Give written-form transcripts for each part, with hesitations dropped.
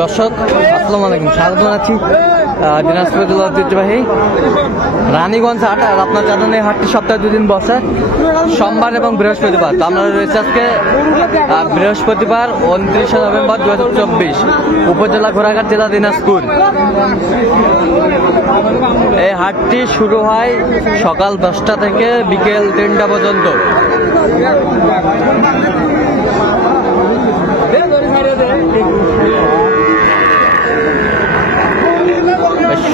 দর্শক আসসালামু আলাইকুম, স্বাগত জানাচ্ছি দিনাজপুর জেলার ঐতিহ্যবাহী রানীগঞ্জ হাট। আর আপনার জানেন এই হাটটি সপ্তাহে 2 দিন বসে, সোমবার এবং বৃহস্পতিবার। তো আমরা রয়েছে আজকে বৃহস্পতিবার 29শে নভেম্বর 2024, উপজেলা ঘোড়াঘাট, জেলা দিনাজপুর। এই হাটটি শুরু হয় সকাল 10টা থেকে বিকেল 3টা পর্যন্ত।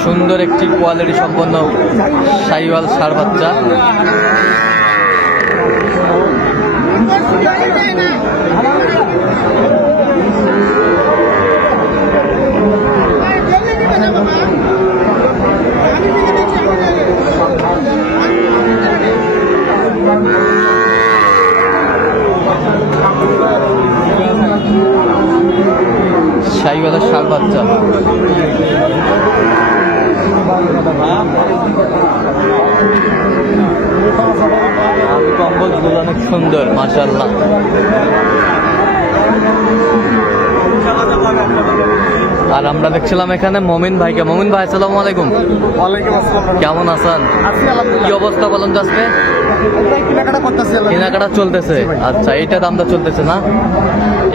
সুন্দর একটি কোয়ালিটি সম্পন্ন শাহিওয়াল ষাঁড় বাচ্চা। শাহিওয়ালের ষাঁড় বাচ্চা কম্বল গুলো অনেক সুন্দর, মাশাআল্লাহ। আর আমরা দেখছিলাম এখানে মমিন ভাইকে। মমিন ভাই, আসসালামু আলাইকুম। ওয়ালাইকুম আসসালাম। কেমন আছেন? কি অবস্থা বলেন তো আজকে? কেনাকাটা চলতেছে। আচ্ছা, এইটা দামটা চলতেছে না?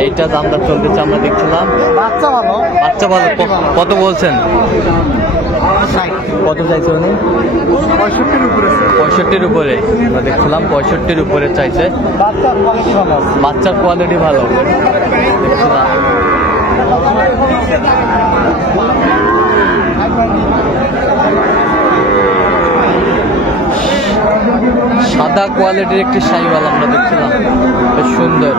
এইটা দামটা চলতেছে, আমরা দেখছিলাম। বাচ্চা ভালো, বাচ্চা ভালো। কত বলছেন? কত চাইছে উনি? 65-র উপরে। 65-র উপরে আমরা দেখছিলাম, 65-র উপরে চাইছে। বাচ্চার কোয়ালিটি ভালো দেখছিলাম। সাদা কোয়ালিটির একটি শাহিওয়াল আমরা দেখছিলাম, বেশ সুন্দর।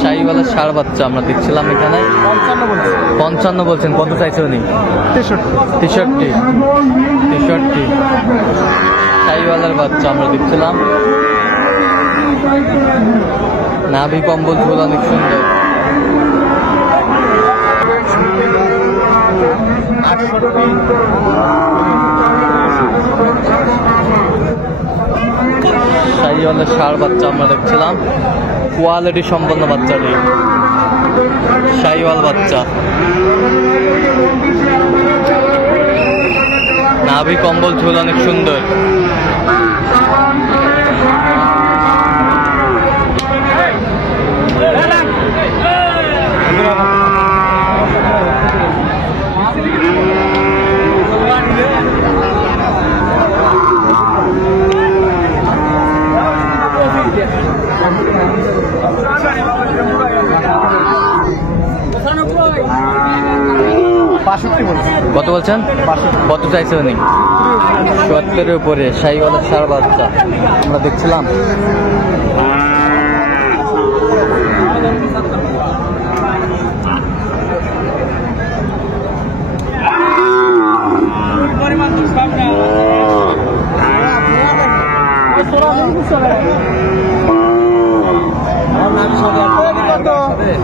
শাহিওয়ালের ষাঁড় বাচ্চা আমরা দেখছিলাম এখানে। 55 বলছেন। কত চাইছে উনি? 63। শাহিওয়ালের বাচ্চা আমরা দেখছিলাম। নাভি কম্বল ঝোল অনেক সুন্দর। শাহিওয়ালের ষাঁড় বাচ্চা আমরা দেখছিলাম, কোয়ালিটি সম্পন্ন বাচ্চাটি, শাহিওয়াল বাচ্চা। নাভি কম্বল ঝোল অনেক সুন্দর। কত বলছেন? কত চাইছে উনি? 70-এর উপরে শাহিওয়ালের ষাঁড় বাচ্চা আমরা দেখছিলাম।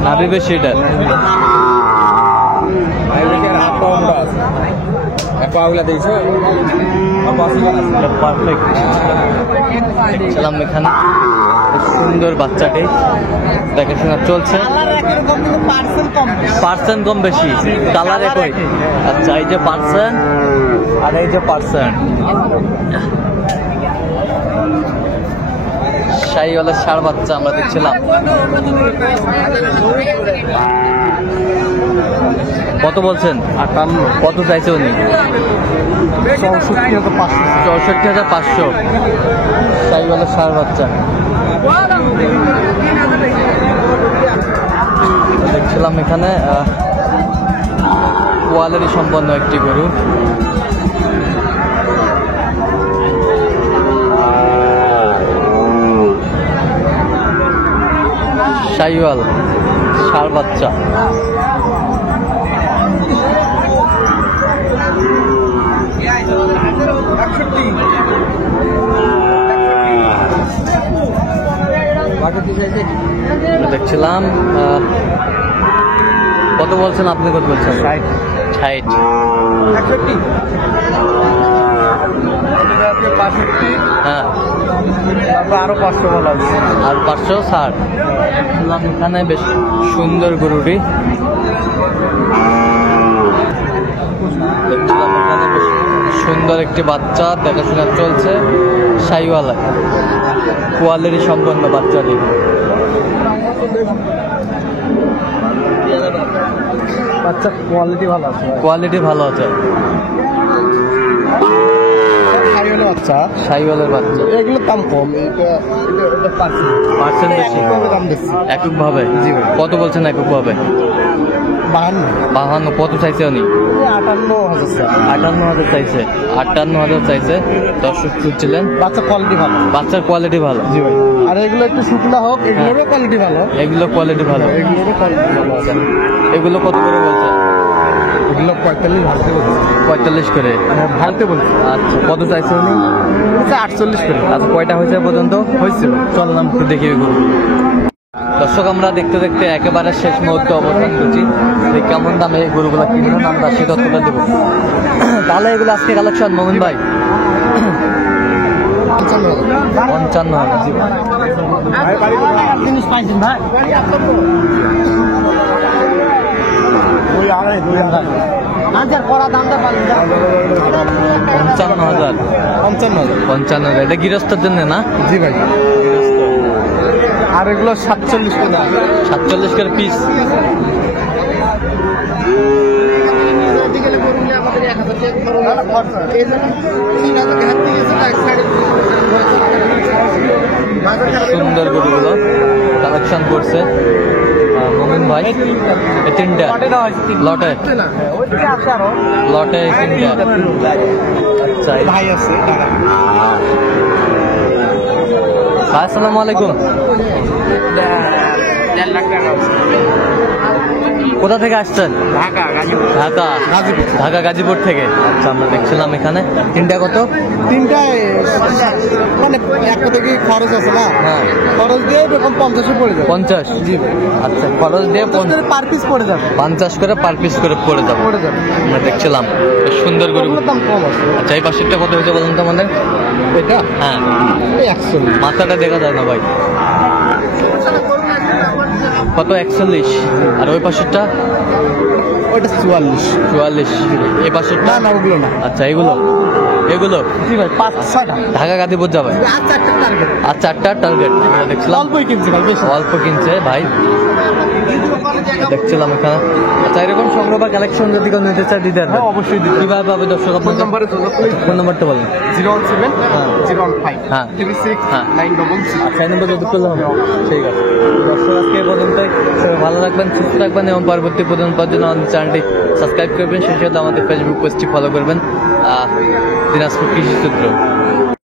নাভি বেশি এটা। দেখছিলাম এখানে সুন্দর বাচ্চাটি, দেখাশোনা চলছে। পার্সেন্ট কম বেশি, কালার একই। আচ্ছা, এই যে পার্সেন্ট আর এই যে পার্সেন্ট। শাহিওয়ালের ষাঁড় বাচ্চা আমরা দেখছিলাম। কত বলছেন? 58। কত চাইছে উনি? 64,500। শাহিওয়ালের ষাঁড় বাচ্চা দেখছিলাম এখানে, কোয়ালিটি সম্পন্ন একটি গরু। শাহিওয়াল ষাঁড় বাচ্চা। দেখছিলাম। কত কত বলছেন, আপনি কত বলছেন? 60। 61 65 হ্যাঁ, তারপর আরো 500 বলা আছে। আর 560। এখানে বেশ সুন্দর গরুটি। দেখছিলাম এখানে বেশ সুন্দর একটি বাচ্চা দেখাশোনা চলছে, শাহিওয়ালা কোয়ালিটি সম্পন্ন বাচ্চাটি। বাচ্চা কোয়ালিটি ভালো আছে। কোয়ালিটি ভালো আছে, শাহিওয়ালের বাচ্চা। শাহিওয়ালের বাচ্চা। এগুলোর দাম কম, পার্সেন্ট বেশি দাম বেশি। এককভাবে। জি ভাই। কত বলছেন এককভাবে? 52। কত চাইছে উনি? 58,000। 58,000 চাইছে। 58,000 চাইছে। দর্শক খুঁজছিলেন। বাচ্চা কোয়ালিটি ভালো। বাচ্চার কোয়ালিটি ভালো। জি ভাই। আর এগুলো একটু শুকনা হোক, এগুলোরও কোয়ালিটি ভালো। এগুলো কোয়ালিটি ভালো। এগুলোরও কোয়ালিটি ভালো আছে। এগুলো কত করে বলছে? এগুলো 45 ভালতে বলছে। 45 করে। ভালতে বলছে। আচ্ছা, কত চাইছে উনি? 48 করে। আচ্ছা, কয়টা হয়েছে পর্যন্ত? হয়েছিল। চললাম একটু দেখি গরু। দর্শক, আমরা দেখতে দেখতে একেবারে শেষ মুহূর্তে অবস্থান করছি। যে কেমন দামে এই গরুগুলো কিনবেন আমরা সেটা তুলে দেবো। তাহলে এগুলো আজকে কালেকশন মোমিন ভাই 55,000। জি ভাই। জিনিস পাইছেন ভাই? ওই আড়াই 2000। আচ্ছা, করা দামটা পাবেন। 55,000। 55,000। এটা গৃহস্থের জন্য না? জি ভাই। আর এগুলো 47 করে। 47 করে পিস। সুন্দর গরুগুলো কালেকশন করছে মোমিন ভাই। এই তিনটা লটে, লটে তিনটা। আচ্ছা, ভাই আছে। আসসালামু আলাইকুম। কোথা থেকে আসছেন? ঢাকা ঢাকা। ঢাকা গাজীপুর থেকে। আচ্ছা, আমরা দেখছিলাম এখানে তিনটা কত? তিনটায় মানে একটা থেকে খরচ আছে না? হ্যাঁ, খরচ দিয়ে এরকম 50 পড়ে যাবে। 50। জি ভাই। আচ্ছা, খরচ দিয়ে পার পিস পড়ে যাবে। 50 করে পার পিস করে পড়ে যাবে। পড়ে যাবে। আমরা দেখছিলাম বেশ সুন্দর গরু। ওগুলোর দাম কম আছে। আচ্ছা, এই পাশেরটা কত হয়েছে বলুন তো আমাদের? এটা হ্যাঁ, এই 100। মাথাটা দেখা যায় না ভাই। কত? 41। আর ওই পাশেরটা? ওইটা 44। 44। এই পাশেরটা? না ওগুলো না। আচ্ছা, এগুলো জি ভাই, 5-6টা। ঢাকা গাজীপুর যাবে। আর 4টা টার্গেট। আর 4টা টার্গেট দেখছিলাম। অল্পই কিনছি ভাই, বেশি। অল্প কিনছে ভাই, দেখছিলাম এখানে। আচ্ছা, এরকম সংগ্রহ বা কালেকশন যদি কেউ নিতে চায় দিতে পারবে? হ্যাঁ, অবশ্যই দিতে। কিভাবে পাবে দর্শক? ফোন নাম্বারে যোগাযোগ করলে ফোন নাম্বারটা বলেন। 017 হ্যাঁ। 015 হ্যাঁ। 36 হ্যাঁ। 966। আচ্ছা, এই নম্বর যোগাযোগ করলে হবে। ঠিক আছে দর্শক, আজকে এই পর্যন্তই। সবাই ভালো রাখবেন, সুস্থ রাখবেন এবং পরবর্তী পর্যন্ত পাওয়ার জন্য আমাদের চ্যানেলটি সাবস্ক্রাইব করবেন। সেই সাথে আমাদের ফেসবুক পেজটি ফলো করবেন। দিনাজপুর কৃষি সূত্র।